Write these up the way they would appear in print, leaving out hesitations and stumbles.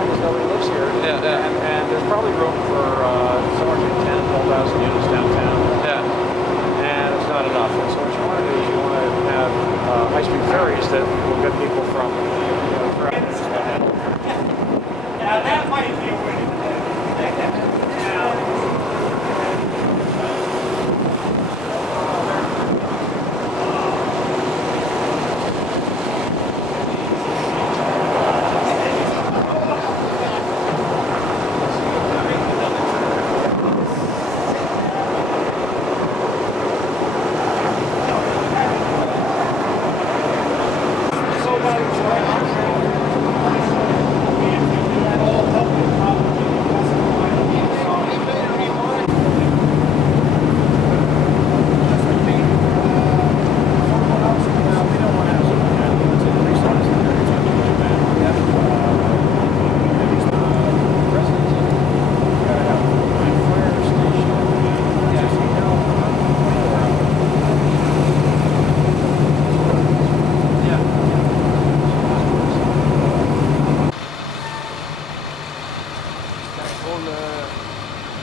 time because nobody lives here. Yeah, yeah. And there's probably room for somewhere between 10 and 12,000 units downtown. Yeah. And it's not enough. And so what you want to do is you want to have high-speed ferries that will get people from Now that might be a way to do it.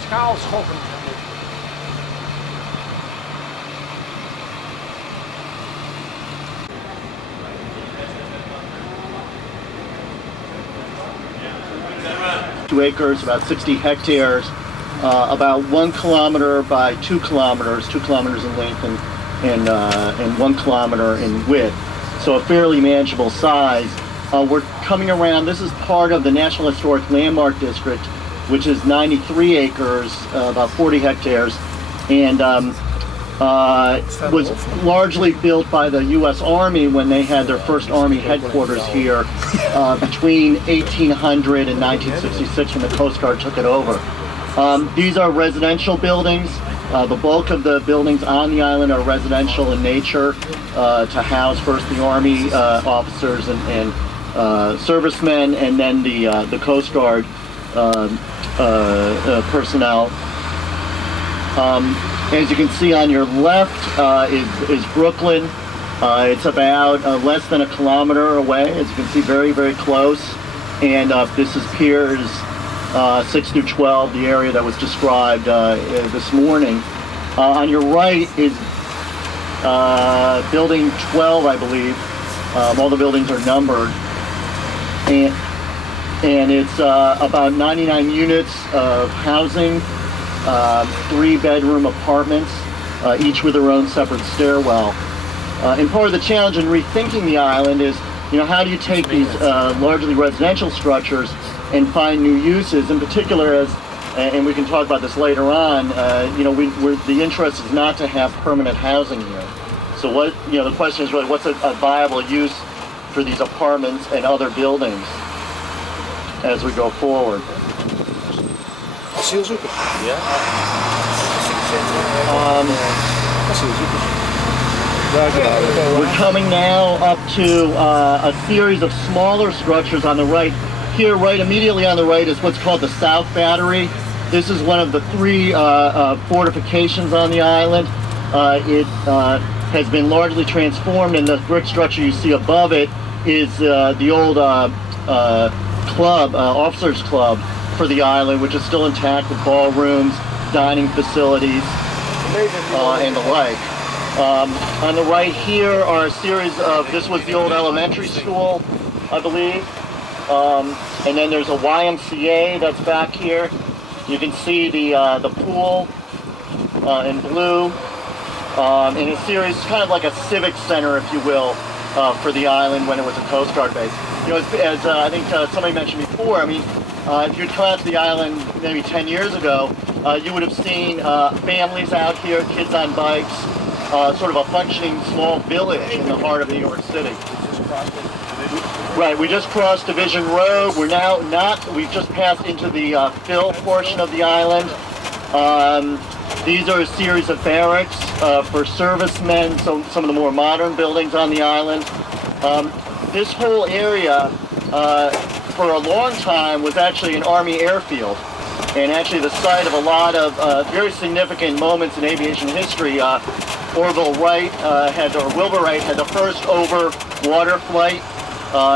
schaalschoppen. Acres, about 60 hectares, about 1 kilometer by 2 kilometers, 2 kilometers in length and 1 kilometer in width. So a fairly manageable size. We're coming around, this is part of the National Historic Landmark District, which is 93 acres, about 40 hectares, and was largely built by the U.S. Army when they had their first Army headquarters here between 1800 and 1966 when the Coast Guard took it over. These are residential buildings. The bulk of the buildings on the island are residential in nature to house first the Army officers and servicemen, and then the Coast Guard personnel. As you can see on your left is Brooklyn. It's about less than a kilometer away. As you can see, very, very close. And this is Piers 6 through 12, the area that was described this morning. On your right is building 12, I believe. All the buildings are numbered. And it's about 99 units of housing. 3-bedroom apartments, each with their own separate stairwell. And part of the challenge in rethinking the island is, how do you take these largely residential structures and find new uses? In particular, and we can talk about this later on, the interest is not to have permanent housing here. So the question is really, what's a viable use for these apartments and other buildings as we go forward? We're coming now up to a series of smaller structures on the right. Here, right immediately on the right, is what's called the South Battery. This is one of the 3 fortifications on the island. It has been largely transformed, and the brick structure you see above it is the old officers' club for the island, which is still intact with ballrooms, dining facilities, and the like. On the right here are a series of, this was the old elementary school, I believe. And then there's a YMCA that's back here. You can see the pool in blue. And a series, kind of like a civic center, if you will, for the island when it was a Coast Guard base. As I think somebody mentioned before, if you'd come out to the island maybe 10 years ago, you would have seen families out here, kids on bikes, sort of a functioning small village in the heart of New York City. Right, we just crossed Division Road. We're now we've just passed into the Phil portion of the island. These are a series of barracks for servicemen, so some of the more modern buildings on the island. This whole area, for a long time, was actually an Army airfield, and actually the site of a lot of very significant moments in aviation history. Wilbur Wright had the first over water flight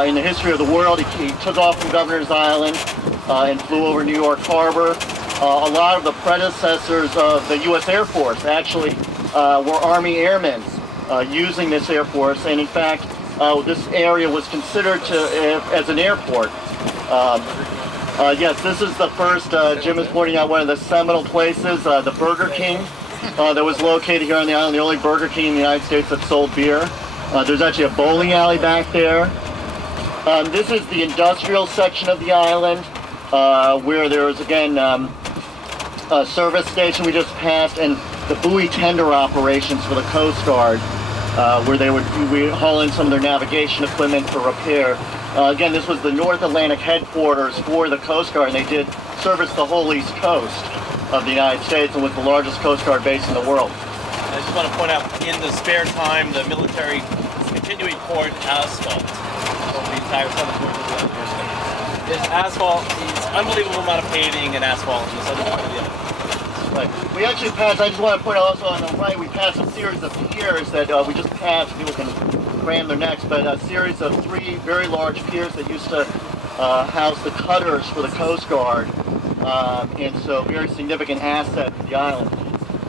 in the history of the world. He took off from Governor's Island and flew over New York Harbor. A lot of the predecessors of the U.S. Air Force actually were Army airmen using this Air Force, and in fact, this area was considered as an airport. Yes, this is the first, Jim is pointing out one of the seminal places, the Burger King that was located here on the island, the only Burger King in the United States that sold beer. There's actually a bowling alley back there. This is the industrial section of the island, where there is, again, a service station we just passed, and the buoy tender operations for the Coast Guard, where they would haul in some of their navigation equipment for repair. Again, this was the North Atlantic headquarters for the Coast Guard, and they did service the whole East Coast of the United States and was the largest Coast Guard base in the world. I just want to point out, in the spare time, the military is continuing pouring asphalt over the entire southern part of the island. There's asphalt, it's unbelievable amount of paving and asphalt in the southern part of the island. Right. We actually passed, I just want to point out also on the right, we passed a series of piers that we just passed. People can cram their necks, but a series of 3 very large piers that used to house the cutters for the Coast Guard, and so very significant asset for the island.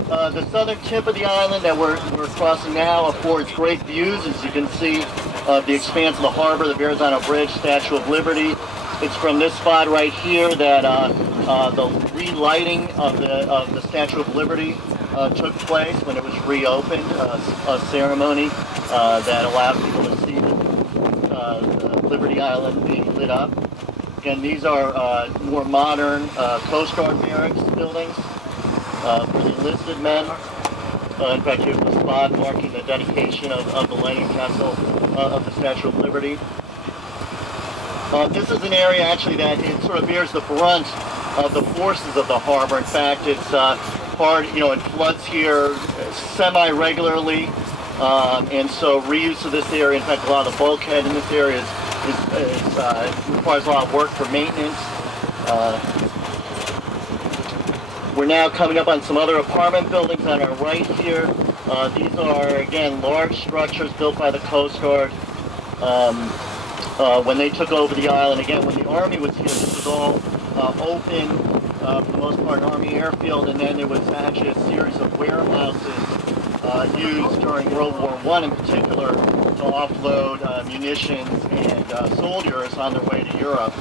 The southern tip of the island that we're crossing now affords great views, as you can see, the expanse of the harbor, the Verrazano Bridge, Statue of Liberty. It's from this spot right here that the relighting of the Statue of Liberty took place when it was reopened, a ceremony that allowed people to see the Liberty Island being lit up. Again, these are more modern Coast Guard barracks buildings for the enlisted men. In fact, here's the spot marking the dedication of the lighting castle of the Statue of Liberty. This is an area actually that it sort of bears the brunt of the forces of the harbor. In fact, it's hard, it floods here semi-regularly, and so reuse of this area, in fact, a lot of the bulkhead in this area requires a lot of work for maintenance. We're now coming up on some other apartment buildings on our right here. These are, again, large structures built by the Coast Guard when they took over the island. Again, when the Army was here, this was all open, for the most part, an Army airfield, and then there was actually a series of warehouses used during World War I in particular to offload munitions and soldiers on their way to Europe.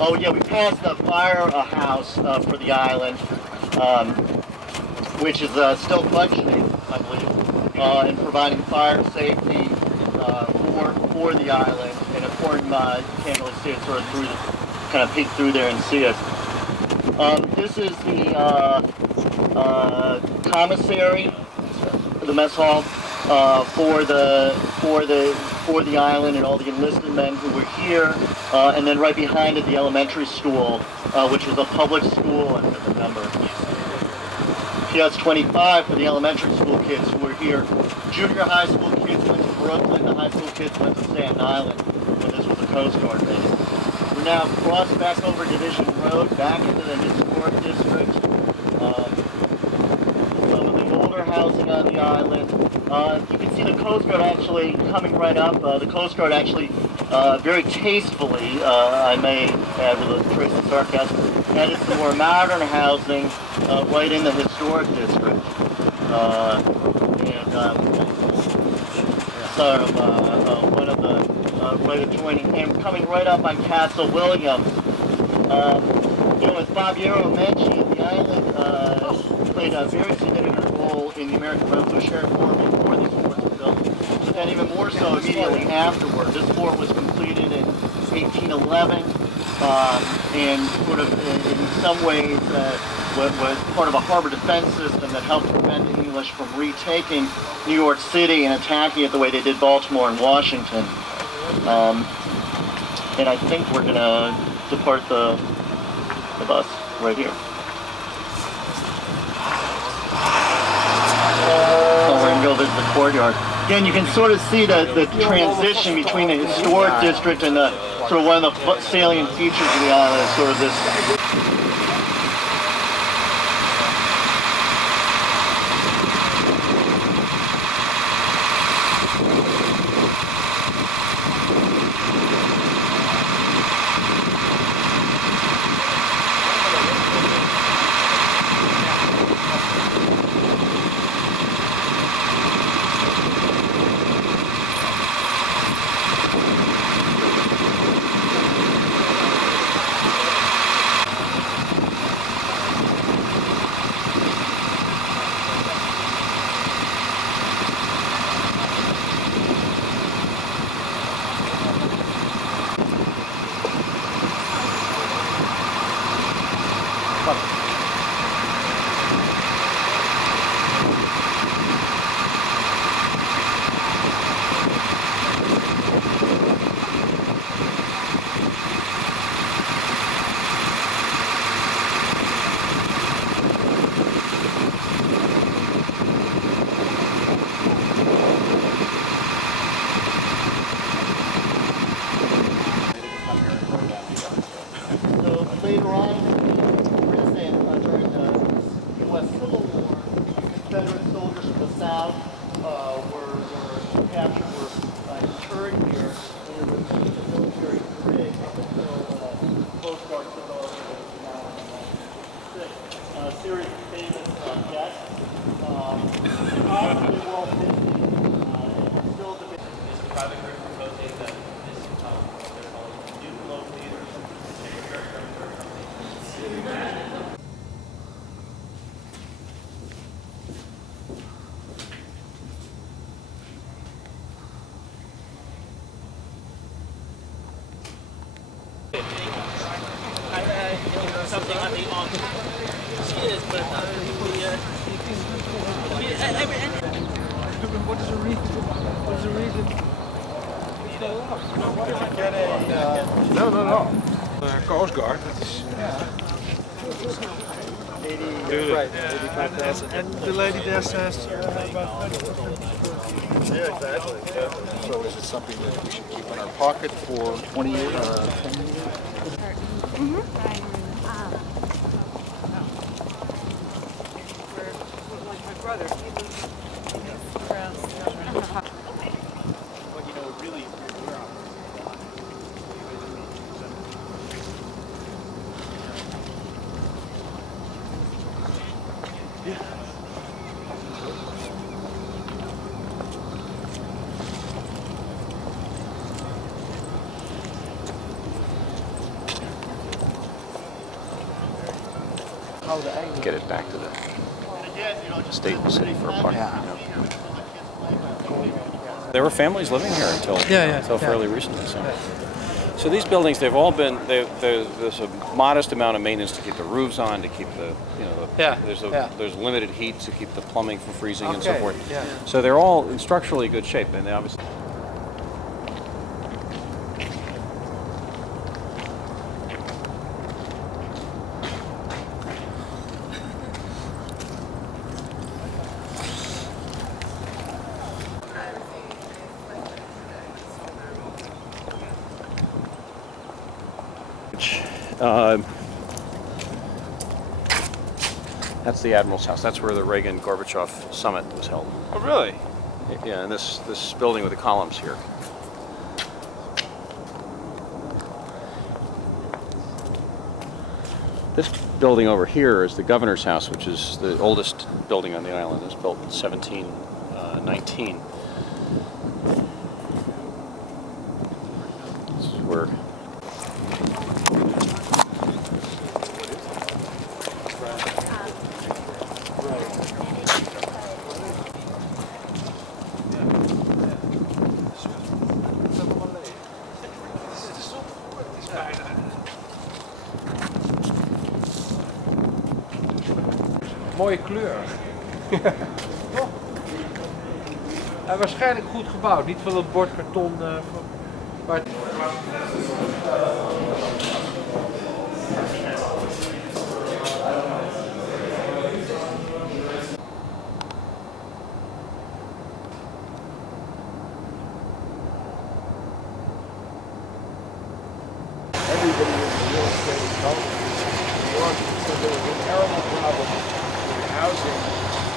Oh yeah, we passed the firehouse for the island, which is still functioning, I believe, and providing fire safety for the island. And important, you can't really see it sort of kind of peek through there and see it. This is the commissary, the mess hall for the island and all the enlisted men who were here, and then right behind it the elementary school, which was a public school, I can't remember. PS 25 for the elementary school kids who were here. Junior high school kids went to Brooklyn, the high school kids went to Staten Island when this was a Coast Guard base. We're now crossed back over Division Road, back into the historic district. Some of the older housing on the island. You can see the Coast Guard actually coming right up. The Coast Guard actually, very tastefully, I may add with a trace of sarcasm, added some more modern housing right in the historic district. Sort of one of the right adjoining him, coming right up on Castle William. As Bob Yarrow mentioned, the island played a very significant role in the American Revolutionary War before these forts were built, and even more so immediately afterward. This fort was completed in 1811, and sort of in some ways was part of a harbor defense system that helped prevent the English from retaking New York City and attacking it the way they did Baltimore and Washington. And I think we're going to depart the bus right here. So we're going to go visit the courtyard. Again, you can sort of see the transition between the historic district and the sort of one of the salient features of the island is sort of this. something on the she is, but What is the reason? What is the reason? No. Coast Guard. Right, 85,000. And the lady there says about 20%. Yeah, exactly. So this is something that we should keep in our pocket for 20 years, 10 years. My brother, get it back to the state and city for a park. You know. There were families living here until fairly recently. So these buildings, they've all been there's a modest amount of maintenance to keep the roofs on, to keep the there's limited heat to keep the plumbing from freezing and so forth. Yeah. So they're all in structurally good shape, and they obviously. That's the Admiral's house. That's where the Reagan-Gorbachev summit was held. Oh, really? Yeah, and this building with the columns here. This building over here is the governor's house, which is the oldest building on the island. It was built in 1719. This is where mooie kleur. Toch? En waarschijnlijk goed gebouwd, niet van dat bordkarton. Maar... Everybody in the real estate development New York said there was a terrible problem with housing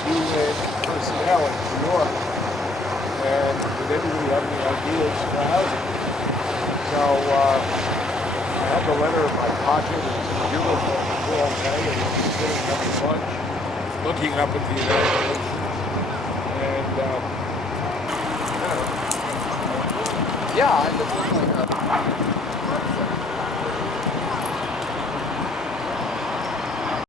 due to personnel in New York, and with everybody having the ideas for housing. So I had the letter in my pocket. It was beautiful all day, and I was sitting having lunch, looking up at the United Nations, and Yeah, I definitely.